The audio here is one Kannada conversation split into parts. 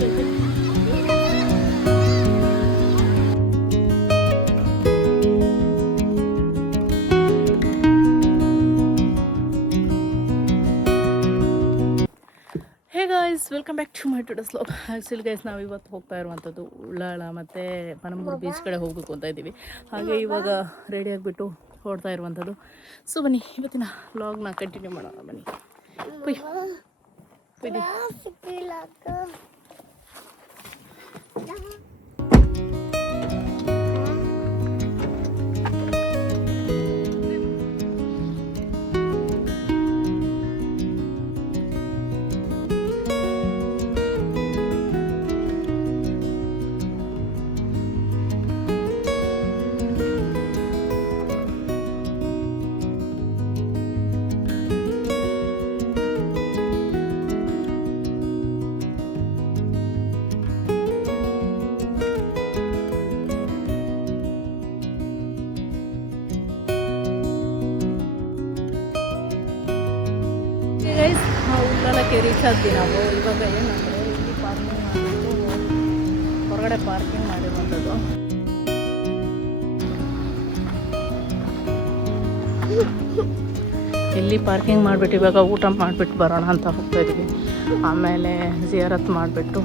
Guys welcome back to my today's vlog. Actually guys ನಾವು ಇವತ್ತು ಹೋಗ್ತಾ ಇರುವಂಥದ್ದು ಉಳ್ಳಾಳ ಮತ್ತು ಪಣಂಬೂರು ಬೀಚ್ ಕಡೆ ಹೋಗಬೇಕು ಅಂತ ಇದ್ದೀವಿ. ಹಾಗೆ ಇವಾಗ ರೆಡಿ ಆಗಿಬಿಟ್ಟು ಹೊಡ್ತಾ ಇರುವಂಥದ್ದು. ಸೊ ಬನ್ನಿ ಇವತ್ತಿನ ವ್ಲಾಗ್ನ ಕಂಟಿನ್ಯೂ ಮಾಡೋಣ. ಬನ್ನಿ ಕುಯ್ ಕುಯ್ದಿ. ಗೈಸ್ ನಾವು ಉಳ್ಳಾಲಕ್ಕೆ ರೀಚ್ ಆದ್ವಿ. ನಾವು ಇವಾಗ ಏನಂದರೆ ಇಲ್ಲಿ ಪಾರ್ಕಿಂಗ್ ಮಾಡಿಬಿಟ್ಟು ಹೊರಗಡೆ ಪಾರ್ಕಿಂಗ್ ಮಾಡಿರುವಂಥದ್ದು. ಇಲ್ಲಿ ಪಾರ್ಕಿಂಗ್ ಮಾಡಿಬಿಟ್ಟು ಇವಾಗ ಊಟ ಮಾಡಿಬಿಟ್ಟು ಬರೋಣ ಅಂತ ಹೋಗ್ತಾ ಇದ್ವಿ. ಆಮೇಲೆ ಜಿಯಾರತ್ ಮಾಡಿಬಿಟ್ಟು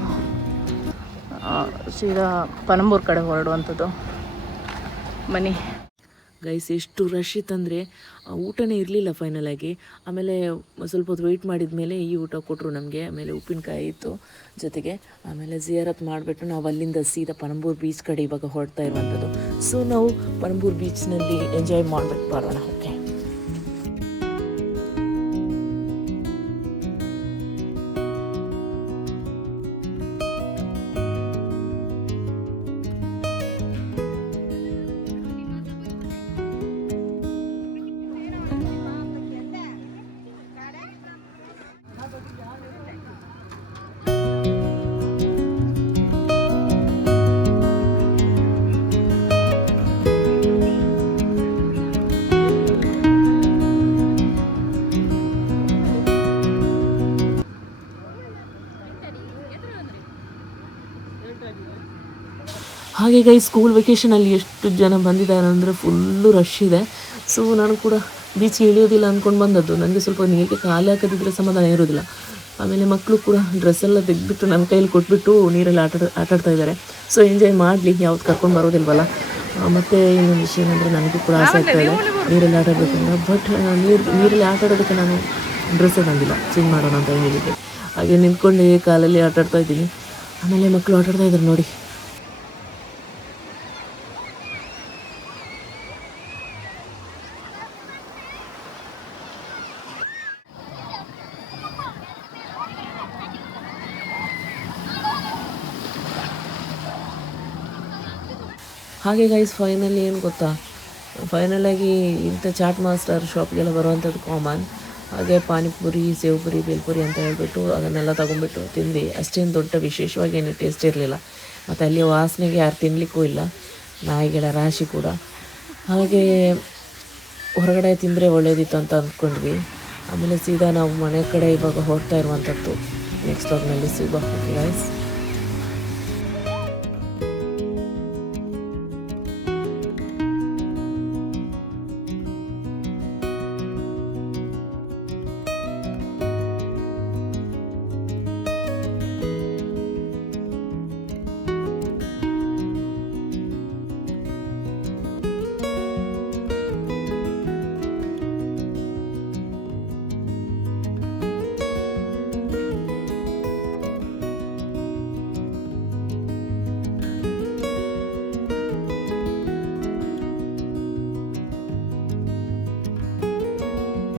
ಸೀದಾ ಪಣಂಬೂರು ಕಡೆ ಹೊರಡುವಂಥದ್ದು. ಬನ್ನಿ ಗೈಸ್, ಎಷ್ಟು ರಶ್ ಇತ್ತಂದರೆ ಊಟನೇ ಇರಲಿಲ್ಲ ಫೈನಲಾಗಿ. ಆಮೇಲೆ ಸ್ವಲ್ಪ ಹೊತ್ತು ವೆಯ್ಟ್ ಮಾಡಿದ ಮೇಲೆ ಈ ಊಟ ಕೊಟ್ಟರು ನಮಗೆ. ಆಮೇಲೆ ಉಪ್ಪಿನಕಾಯಿ ಇತ್ತು ಜೊತೆಗೆ. ಆಮೇಲೆ ಜಿಯಾರತ್ ಮಾಡಿಬಿಟ್ಟು ನಾವು ಅಲ್ಲಿಂದ ಸೀದಾ ಪಣಂಬೂರು ಬೀಚ್ ಕಡೆ ಇವಾಗ ಹೊರಡ್ತಾ ಇರುವಂಥದ್ದು. ಸೊ ನಾವು ಪಣಂಬೂರು ಬೀಚ್ನಲ್ಲಿ ಎಂಜಾಯ್ ಮಾಡಿಬಿಟ್ಟು ಬರೋಣ. ಓಕೆ, ಹಾಗೆ ಗೈ ಸ್ಕೂಲ್ ವೆಕೇಷನಲ್ಲಿ ಎಷ್ಟು ಜನ ಬಂದಿದ್ದಾರೆ ಅಂದರೆ ಫುಲ್ಲು ರಶ್ ಇದೆ. ಸೊ ನಾನು ಕೂಡ ಬೀಚ್ಗೆ ಇಳಿಯೋದಿಲ್ಲ ಅಂದ್ಕೊಂಡು ಬಂದದ್ದು. ನನಗೆ ಸ್ವಲ್ಪ ನೀರಿಗೆ ಖಾಲಿ ಹಾಕೋದಿದ್ರೆ ಸಮಾಧಾನ ಇರೋದಿಲ್ಲ. ಆಮೇಲೆ ಮಕ್ಕಳು ಕೂಡ ಡ್ರೆಸ್ಸೆಲ್ಲ ತೆಗೆದ್ಬಿಟ್ಟು ನನ್ನ ಕೈಯಲ್ಲಿ ಕೊಟ್ಬಿಟ್ಟು ನೀರಲ್ಲಿ ಆಟಾಡ್ತಾ ಇದ್ದಾರೆ. ಸೊ ಎಂಜಾಯ್ ಮಾಡಲಿ, ಯಾವ್ದು ಕರ್ಕೊಂಡು ಬರೋದಿಲ್ವಲ್ಲ. ಮತ್ತು ಇನ್ನೊಂದು ವಿಷಯ ಏನಂದರೆ ನನಗೂ ಕೂಡ ಆಸೆ ಆಗ್ತಾ ಇದೆ ನೀರಲ್ಲಿ ಆಟಾಡಬೇಕಂತ. ಬಟ್ ನೀರಲ್ಲಿ ಆಟಾಡೋದಕ್ಕೆ ನಾನು ಡ್ರೆಸ್ಸೇ ಬಂದಿಲ್ಲ, ಚೇಂಜ್ ಮಾಡೋಣ ಅಂತ ಹೇಳಿದ್ದೆ. ಹಾಗೆ ನಿಂತ್ಕೊಂಡೆ ಕಾಲಲ್ಲಿ ಆಟಾಡ್ತಾ ಇದ್ದೀನಿ. ಆಮೇಲೆ ಮಕ್ಕಳು ಆಟಾಡ್ತಾ ಇದ್ದಾರೆ ನೋಡಿ. ಹಾಗೆ ಗೈಸ್ ಫೈನಲಿ ಏನು ಗೊತ್ತಾ, ಫೈನಲಾಗಿ ಇಂಥ ಚಾಟ್ ಮಾಸ್ಟರ್ ಶಾಪ್ಗೆಲ್ಲ ಬರುವಂಥದ್ದು ಕಾಮನ್. ಹಾಗೆ ಪಾನಿಪುರಿ, ಸೇವ್ಪುರಿ, ಬೇಲ್ಪುರಿ ಅಂತ ಹೇಳ್ಬಿಟ್ಟು ಅದನ್ನೆಲ್ಲ ತೊಗೊಂಡ್ಬಿಟ್ಟು ತಿಂದು. ಅಷ್ಟೇನು ದೊಡ್ಡ ವಿಶೇಷವಾಗಿ ಏನು ಟೇಸ್ಟ್ ಇರಲಿಲ್ಲ. ಮತ್ತು ಅಲ್ಲಿ ವಾಸನೆಗೆ ಯಾರು ತಿನ್ನಲಿಕ್ಕೂ ಇಲ್ಲ, ನಾಯಿಗಳ ರಾಶಿ ಕೂಡ. ಹಾಗೆ ಹೊರಗಡೆ ತಿಂದರೆ ಒಳ್ಳೇದಿತ್ತು ಅಂತ ಅಂದ್ಕೊಂಡ್ವಿ. ಆಮೇಲೆ ಸೀದಾ ನಾವು ಮನೆ ಕಡೆ ಇವಾಗ ಹೊರಡ್ತಾ ಇರುವಂಥದ್ದು. ನೆಕ್ಸ್ಟ್ ವಾಗ್ನಲ್ಲಿ ಸಿಗುವ. Okay guys.